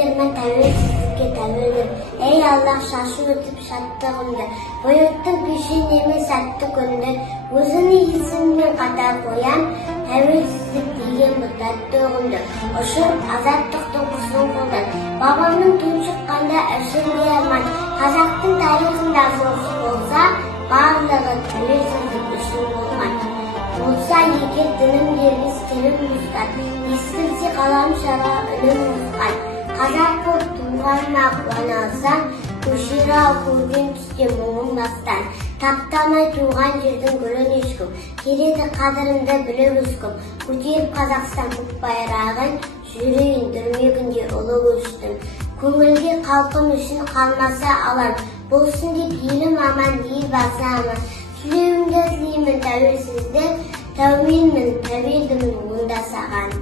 Сезімдермен тәуелсіздікке тәуелдім. Ей Аллах, шашы өтіп шаттығымды, бұйырттың пешен емес сәтті күнді, өзіңі есіммен қатар қоям, тәуелсіздік деген бұл тәтті ұғымды. Ұшырып азаттықтың құсын қолдан, бабамның түн шыққанда ішінде арман, қазақтың тарихында соғыс болса, барлығы тәуелсіздік үшін болған. Болса егер дінімдеріміз тілім ұстан, естілсе қалам шара үнім ұстан. Қазақ болып туғаныма қуана алсам, көшері ау көрген түсте мұңым бастан. Таптамай туған жердің гүлін ешкім, келеді қадірімді біліп өскім. Көтеріп Қазақстан көк байрағын, жүрейін дүрмегінде ұлы көштім. Көңілде халқым үшін қалмаса алам, болсын деп елім аман, ел басы аман. Тілеуімді іздеймін тәуелсіздік, тәуменмін, тәуелдімін онда саған.